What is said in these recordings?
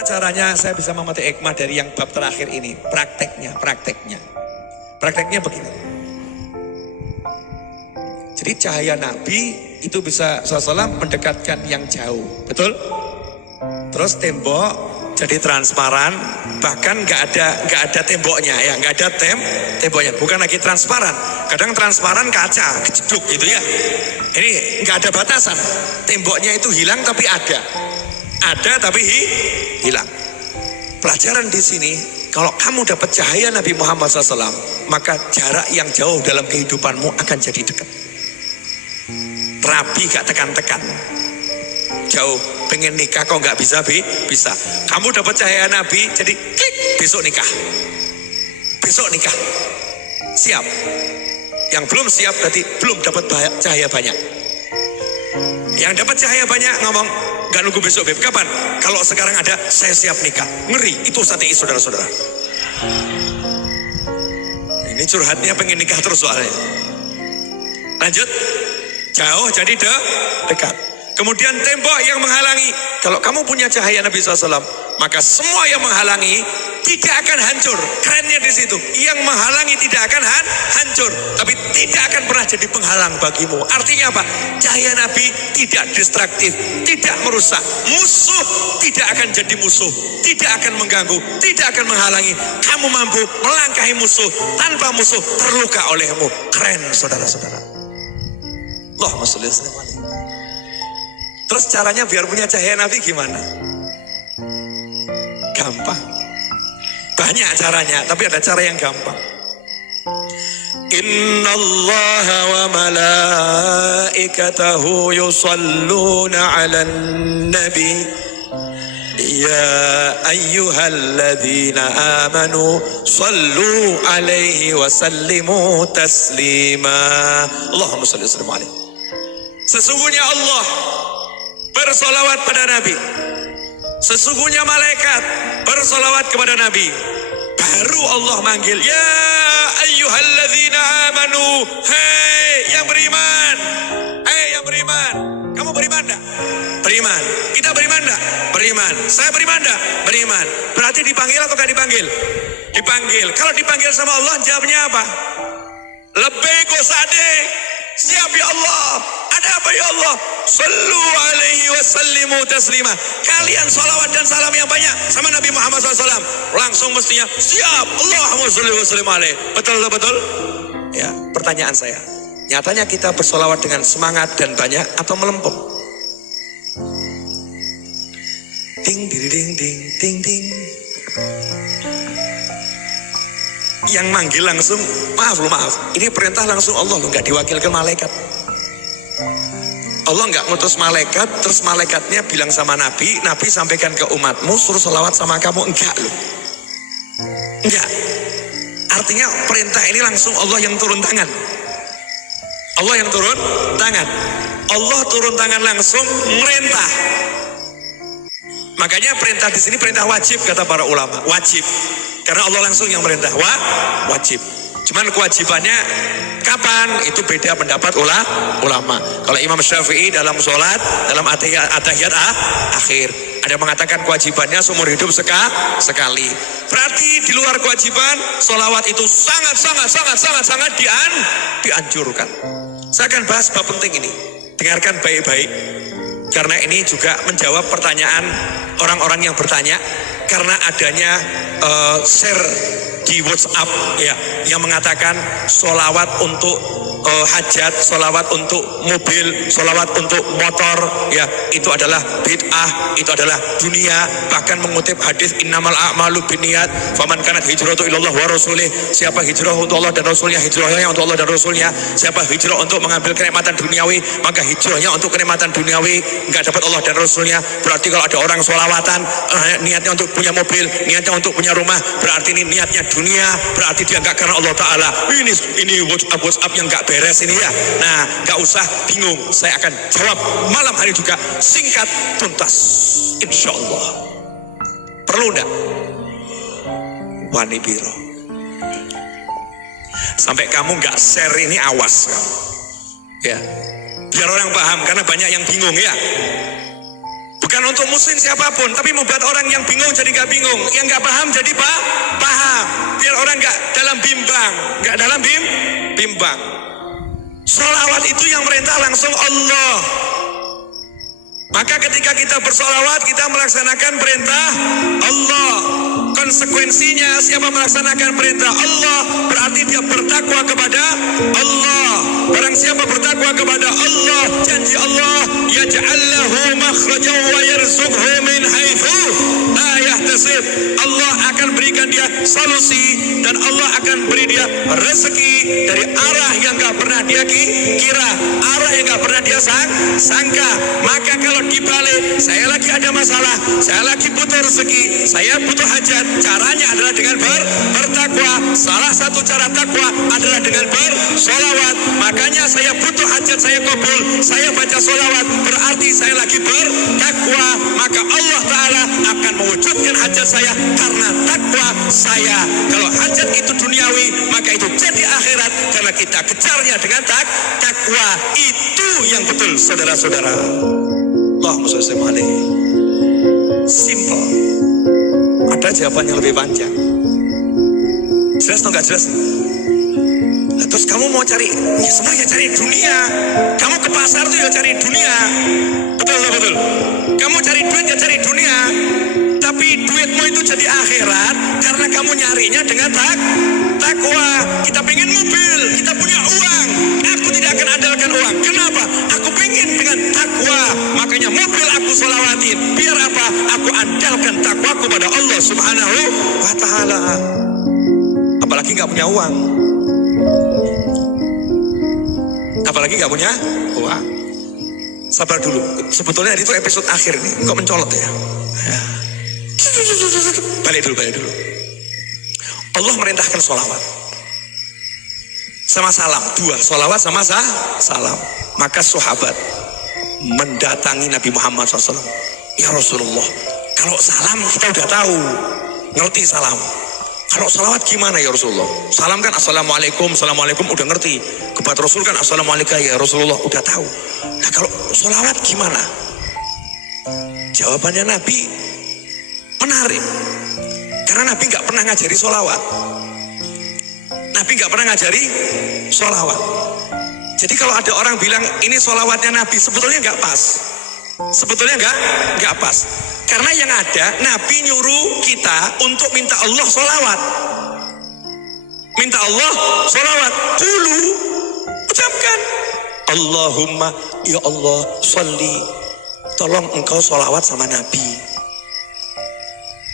Gimana caranya saya bisa memetik hikmah dari yang bab terakhir ini? Prakteknya begini. Jadi cahaya Nabi itu bisa SAW mendekatkan yang jauh, betul? Terus tembok jadi transparan, bahkan nggak ada temboknya ya, nggak ada temboknya, bukan lagi transparan. Kadang transparan kaca, kejeduk gitu ya. Ini nggak ada batasan, temboknya itu hilang tapi ada tapi hilang. Pelajaran di sini, kalau kamu dapat cahaya Nabi Muhammad SAW, maka jarak yang jauh dalam kehidupanmu akan jadi dekat. Rabi gak tekan-tekan. Jauh, pengen nikah kok nggak bisa. Kamu dapat cahaya Nabi, jadi klik, besok nikah. Siap. Yang belum siap berarti belum dapat cahaya banyak. Yang dapat cahaya banyak ngomong, nggak nunggu besok beb, kapan? Kalau sekarang ada, saya siap nikah. Ngeri, itu ateis saudara-saudara. Ini curhatnya pengen nikah terus soalnya. Lanjut, jauh jadi dekat. Kemudian tembok yang menghalangi. Kalau kamu punya cahaya Nabi SAW, maka semua yang menghalangi tidak akan hancur. Kerennya di situ, yang menghalangi tidak akan hancur, tapi tidak akan pernah jadi penghalang bagimu. Artinya apa? Cahaya Nabi tidak destruktif, tidak merusak. Musuh tidak akan jadi musuh, tidak akan mengganggu, tidak akan menghalangi. Kamu mampu melangkahi musuh tanpa musuh terluka olehmu. Keren saudara-saudara. Allahumma sholli wa sallim alaihi. Terus caranya biar punya cahaya Nabi gimana? Gampang. Banyak caranya, tapi ada cara yang gampang. Innallaha wa malaikatahu yusalluna 'alan nabi. Ya ayyuhalladzina amanu sallu 'alaihi wa sallimu taslima. Allahumma shalli wa sallim alaihi. Sesungguhnya Allah bersolawat pada Nabi. Sesungguhnya malaikat bersolawat kepada Nabi. Baru Allah manggil, ya ayyuhalladzina amanu. Hei yang beriman. Kamu beriman enggak? Beriman. Kita beriman enggak? Beriman. Saya beriman enggak? Beriman. Berarti dipanggil atau enggak dipanggil? Dipanggil. Kalau dipanggil sama Allah, jawabnya apa? Labbaik wa sa'daik. Siap ya Allah. Ada apa ya Allah? Sallu alaihi wa sallimu taslima. Kalian salawat dan salam yang banyak sama Nabi Muhammad SAW. Langsung mestinya siap. Allahumma sholli wa sallim alaihi. Betul? Ya, pertanyaan saya. Nyatanya kita bersolawat dengan semangat dan banyak atau melempem? Ding ding ding. Yang manggil langsung, maaf. Ini perintah langsung Allah loh, nggak diwakilkan malaikat. Allah nggak ngutus malaikat, terus malaikatnya bilang sama Nabi sampaikan ke umatmu, suruh selawat sama kamu. Enggak loh. Enggak. Artinya perintah ini langsung Allah yang turun tangan. Allah turun tangan langsung merintah. Makanya perintah di sini perintah wajib kata para ulama. Wajib. Karena Allah langsung yang merintah. Wajib. Cuman kewajibannya kapan? Itu beda pendapat ulama. Kalau Imam Syafi'i dalam sholat, dalam atahiyat akhir, ada yang mengatakan kewajibannya seumur hidup sekali. Berarti di luar kewajiban, sholawat itu sangat dianjurkan. Saya akan bahas bab penting ini. Dengarkan baik-baik. Karena ini juga menjawab pertanyaan orang-orang yang bertanya. Karena adanya share di WhatsApp ya, yang mengatakan sholawat untuk hajat, sholawat untuk mobil, sholawat untuk motor ya, itu adalah bid'ah, itu adalah dunia. Bahkan mengutip hadis innamal a'malu binniyat faman kanat hijratu ilallah wa rasulih. Siapa hijrah untuk Allah dan Rasulnya, hijrahnya untuk Allah dan Rasulnya. Siapa hijrah untuk mengambil kenikmatan duniawi, maka hijrahnya untuk kenikmatan duniawi, enggak dapat Allah dan Rasulnya. Berarti kalau ada orang sholawatan niatnya untuk punya mobil, niatnya untuk punya rumah, berarti ini niatnya dunia, berarti dia enggak karena Allah Ta'ala. Ini WhatsApp yang enggak beres ini ya. Nah, enggak usah bingung, saya akan jawab malam hari juga, singkat tuntas, insya Allah. Perlu enggak? Wani biro. Sampai kamu enggak share ini, awas kamu. Ya, biar orang paham, karena banyak yang bingung ya. Bukan untuk muslim siapapun, tapi membuat orang yang bingung jadi gak bingung, yang gak paham jadi paham. Biar orang gak dalam bimbang, gak dalam bimbang. Sholawat itu yang merintah langsung Allah. Maka ketika kita bersolawat, kita melaksanakan perintah Allah. Konsekuensinya siapa melaksanakan perintah Allah, berarti dia bertakwa kepada Allah. Barang siapa bertakwa kepada Allah, janji Allah, yaj'al lahu makhrajan wa yarzuqhu min haitsu la yahtasib. Allah akan berikan dia solusi dan Allah akan beri dia rezeki dari arah yang gak pernah dia kira, arah yang gak pernah dia sangka. Maka kalau dibalik, saya lagi ada masalah, saya lagi butuh rezeki, saya butuh hajat, caranya adalah dengan bertakwa. Salah satu cara takwa adalah dengan bersolawat. Makanya saya butuh hajat, saya kabul, saya baca solawat, berarti saya lagi bertakwa. Maka Allah Ta'ala akan mewujudkan hajat saya karena takwa saya. Kalau hajat itu duniawi, maka itu jadi akhirat karena kita kejarnya dengan takwa. Itu yang betul, saudara-saudara. Allahumma sholli alaihi. Simple. Ada jawaban yang lebih panjang. Jelas atau nggak jelas? Nah, terus kamu mau cari, ya semua ya cari dunia. Kamu ke pasar tuh ya cari dunia. Betul. Kamu cari duit ya cari dunia. Tapi duitmu itu jadi akhirat karena kamu nyarinya dengan takwa. Kita pengen mobil, kita punya uang. Aku tidak akan andalkan uang. Kenapa? Aku pengen dengan takwa. Makanya mobil aku sholawatin. Biar apa? Aku andalkan takwaku pada Allah Subhanahu wa Ta'ala. Apalagi gak punya uang. Apalagi gak punya uang. Sabar dulu. Sebetulnya itu episode akhir nih. Kok mencolot ya? Balik dulu. Allah merintahkan sholawat sama salam, dua, sholawat sama salam. Maka sahabat mendatangi Nabi Muhammad SAW. Ya Rasulullah, kalau salam kita udah tahu, ngerti salam. Kalau sholawat gimana ya Rasulullah? Salam kan assalamualaikum, assalamualaikum udah ngerti. Kepada Rasul kan assalamualaikum ya Rasulullah udah tahu. Nah kalau sholawat gimana? Jawabannya Nabi menarik. Karena Nabi gak pernah ngajari sholawat. Nabi gak pernah ngajari sholawat. Jadi kalau ada orang bilang ini sholawatnya Nabi, sebetulnya gak pas. Sebetulnya gak pas. Karena yang ada, Nabi nyuruh kita untuk minta Allah sholawat. Minta Allah sholawat. Qulu, ucapkan. Allahumma, ya Allah, sholli. Tolong engkau sholawat sama Nabi.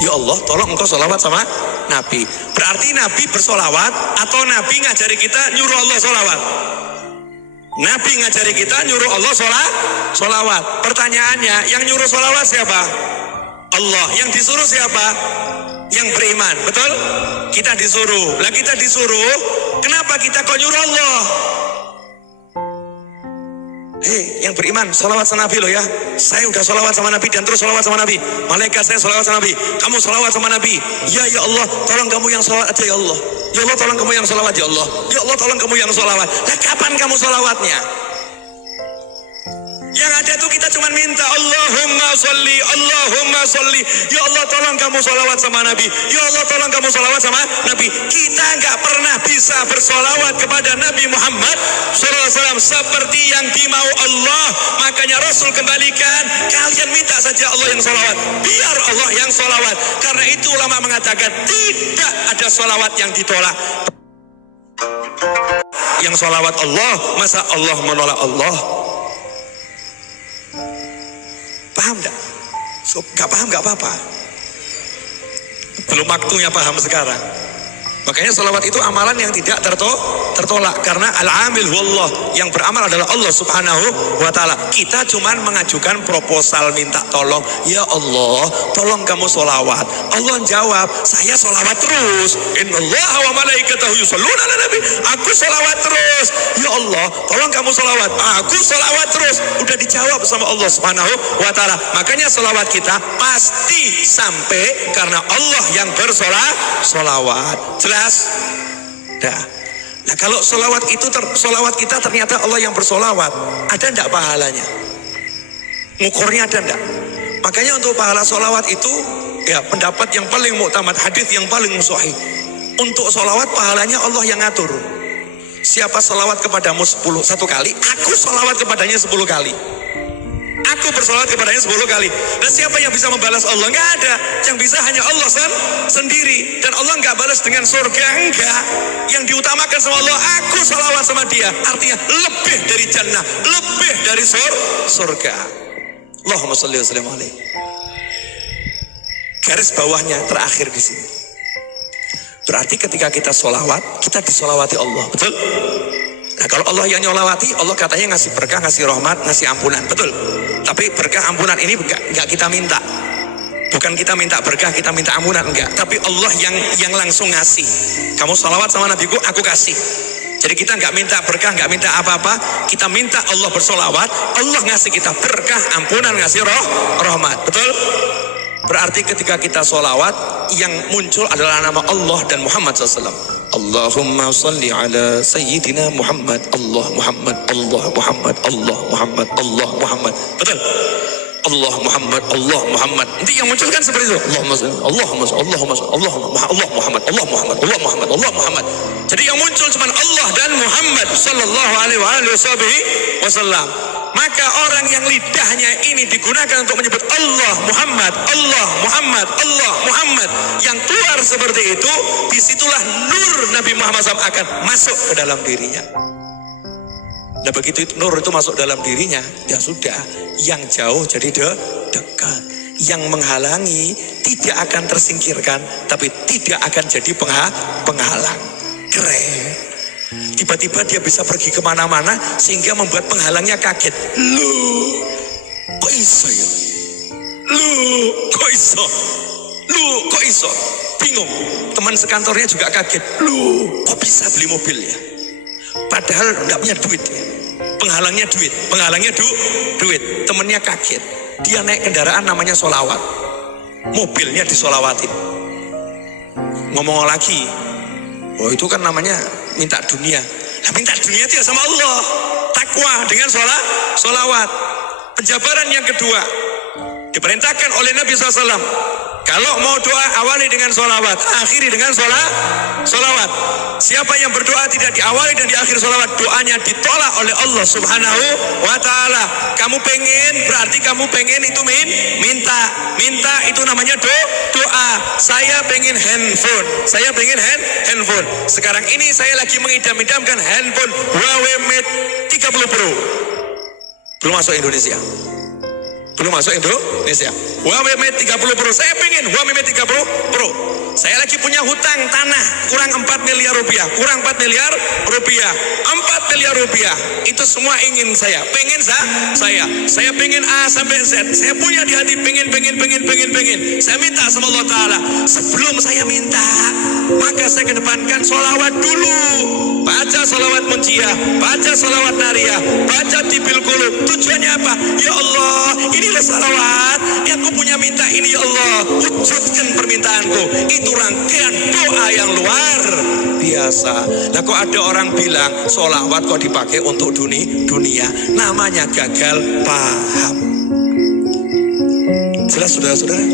Ya Allah, tolong engkau sholawat sama Nabi. Berarti Nabi bersolawat atau Nabi ngajari kita nyuruh Allah sholawat? Nabi ngajari kita nyuruh Allah sholawat. Pertanyaannya, yang nyuruh sholawat siapa? Allah. Yang disuruh siapa? Yang beriman, betul? Kita disuruh. Lah kita disuruh, kenapa kita kok nyuruh Allah? Hei, yang beriman, sholawat sama Nabi loh ya. Saya udah sholawat sama Nabi dan terus sholawat sama Nabi. Malaikat saya sholawat sama Nabi. Kamu sholawat sama Nabi. Ya Allah, tolong kamu yang sholawat aja ya Allah. Ya Allah, tolong kamu yang sholawat ya Allah. Ya Allah, tolong kamu yang sholawat. Nah, kapan kamu sholawatnya? Yang ada tuh kita cuma minta Allahumma sholli, Allahumma sholli. Ya Allah, tolong kamu sholawat sama Nabi. Ya Allah, tolong kamu sholawat sama Nabi. Kita nggak pernah bisa bersolawat kepada Nabi Muhammad SAW seperti yang dimau Allah. Makanya Rasul kembalikan, kalian minta saja Allah yang sholawat, biar Allah yang sholawat. Karena itu ulama mengatakan tidak ada sholawat yang ditolak. Yang sholawat Allah, masa Allah menolak Allah? Paham enggak? Gak paham gak apa-apa. Belum waktunya paham sekarang. Makanya sholawat itu amalan yang tidak tertolak. Karena al-amil huwallah, yang beramal adalah Allah Subhanahu wa Ta'ala. Kita cuman mengajukan proposal minta tolong. Ya Allah, tolong kamu sholawat. Allah jawab, saya sholawat terus. Innallaha wa malaikatahu yusholluna ala nabi. Aku sholawat terus. Ya Allah, tolong kamu sholawat. Aku sholawat terus. Udah dijawab sama Allah Subhanahu wa Ta'ala. Makanya sholawat kita pasti sampai karena Allah yang bersolawat. Jelas? Dah. Nah kalau solawat itu solawat kita ternyata Allah yang bersolawat, ada enggak pahalanya? Ngukurnya ada enggak? Makanya untuk pahala sholawat itu ya pendapat yang paling muktamad, hadis yang paling sahih. Untuk sholawat pahalanya Allah yang ngatur. Siapa sholawat kepadamu 1 kali, aku sholawat kepadanya 10 kali. Aku bersolawat kepadanya 10 kali. Dan siapa yang bisa membalas Allah? Nggak ada. Yang bisa hanya Allah sendiri. Dan Allah nggak balas dengan surga, enggak. Yang diutamakan sama Allah, aku sholawat sama dia. Artinya lebih dari jannah, lebih dari surga. Allahumma sholli wa sallim alaihi. Garis bawahnya terakhir di sini. Berarti ketika kita sholawat, kita disolawati Allah, betul? Nah kalau Allah yang nyolawati, Allah katanya ngasih berkah, ngasih rahmat, ngasih ampunan, betul? Tapi berkah ampunan ini enggak kita minta. Bukan kita minta berkah, kita minta ampunan, enggak. Tapi Allah yang langsung ngasih. Kamu sholawat sama nabiku, aku kasih. Jadi kita enggak minta berkah, enggak minta apa-apa. Kita minta Allah bersolawat, Allah ngasih kita berkah, ampunan, ngasih rahmat, betul? Berarti ketika kita sholawat, yang muncul adalah nama Allah dan Muhammad SAW. Allahumma salli ala Sayyidina Muhammad, Allah Muhammad, Allah Muhammad, Allah Muhammad, Allah Muhammad. Betul? Allah Muhammad, Allah Muhammad. Nanti yang muncul kan seperti itu. Allahumma salli, Allahumma salli, Allahumma salli, Allah Muhammad, Allah Muhammad, Allah Muhammad, Allah Muhammad. Jadi yang muncul cuma Allah dan Muhammad sallallahu alaihi wasallam. Maka orang yang lidahnya ini digunakan untuk menyebut Allah Muhammad, Allah Muhammad, Allah Muhammad, yang keluar seperti itu, disitulah nur Nabi Muhammad SAW akan masuk ke dalam dirinya. Nah begitu nur itu masuk dalam dirinya, ya sudah, yang jauh jadi dekat, yang menghalangi tidak akan tersingkirkan, tapi tidak akan jadi penghalang. Keren. Tiba-tiba dia bisa pergi kemana-mana sehingga membuat penghalangnya kaget. Loh, kok iso ya? Loh, kok iso? Loh, kok iso? Bingung. Teman sekantornya juga kaget. Loh, kok bisa beli mobil ya? Padahal nggak punya duit ya. Penghalangnya duit, duit. Temennya kaget. Dia naik kendaraan namanya solawat. Mobilnya disolawatin. Ngomong lagi, oh itu kan namanya minta dunia. Nah, minta dunia itu ya sama Allah. Takwa dengan solawat. Penjabaran yang kedua diperintahkan oleh Nabi SAW. Kalau mau doa awali dengan solawat, akhiri dengan solawat. Siapa yang berdoa tidak diawali dan diakhiri solawat, doanya ditolak oleh Allah Subhanahu wa Ta'ala. Kamu pengen, berarti kamu pengen itu minta itu namanya doa. Saya pengen handphone. Sekarang ini saya lagi mengidam-idamkan handphone Huawei Mate 30 Pro. Belum masuk Indonesia. Huawei Mate 30 Pro. Saya pengen Huawei Mate 30 Pro. Saya lagi punya hutang tanah kurang 4 miliar rupiah. 4 miliar rupiah. Itu semua ingin saya. Pengen saya pengen A sampai Z. Saya punya di hati pengen. Saya minta sama Allah Ta'ala. Sebelum saya minta, maka saya kedepankan sholawat dulu. Baca sholawat munjiah, baca sholawat nariyah, baca tibil qulub. Tujuannya apa? Ya Allah, inilah sholawat yang aku punya minta ini ya Allah. Wujudkan permintaanku. Itu rangkaian doa yang luar biasa. Nah kok ada orang bilang sholawat kok dipakai untuk dunia? Namanya gagal paham. Jelas saudara-saudara?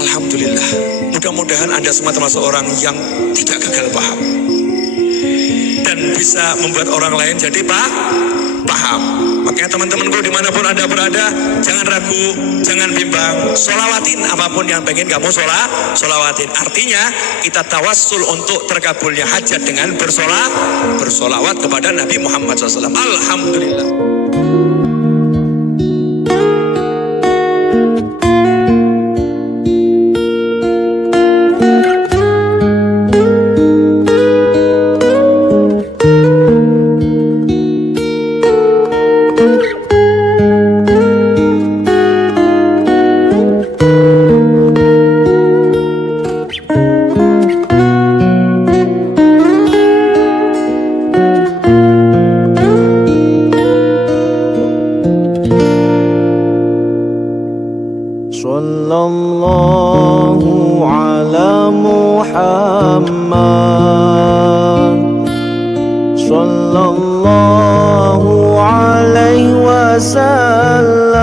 Alhamdulillah. Mudah-mudahan Anda semua termasuk orang yang tidak gagal paham dan bisa membuat orang lain jadi paham. Makanya teman-temanku dimanapun Anda berada, jangan ragu, jangan bimbang, sholawatin apapun yang pengen kamu sholawatin. Artinya kita tawassul untuk terkabulnya hajat dengan bersolawat kepada Nabi Muhammad SAW. Alhamdulillah. Sallallahu ala Muhammad, sallallahu alaihi wasallam.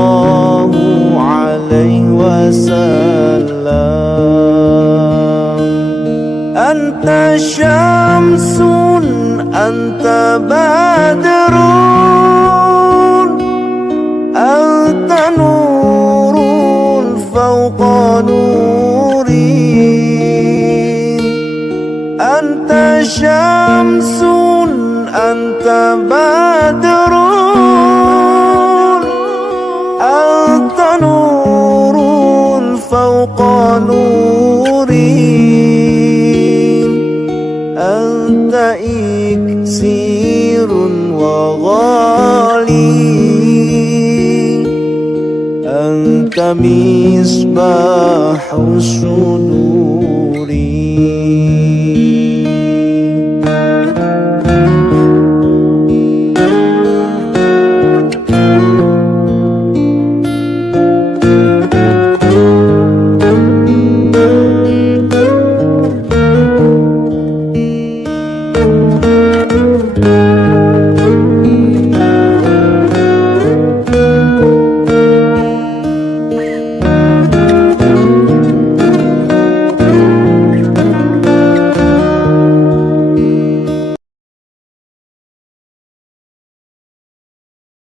الله عليه وسلم. أنت شمس أنت بدر أنت نور فوق نوري. أنت شمس أنت بدر أنت نور فوق نوري. أنت إكسير وغالي أنت مصباح الصدور.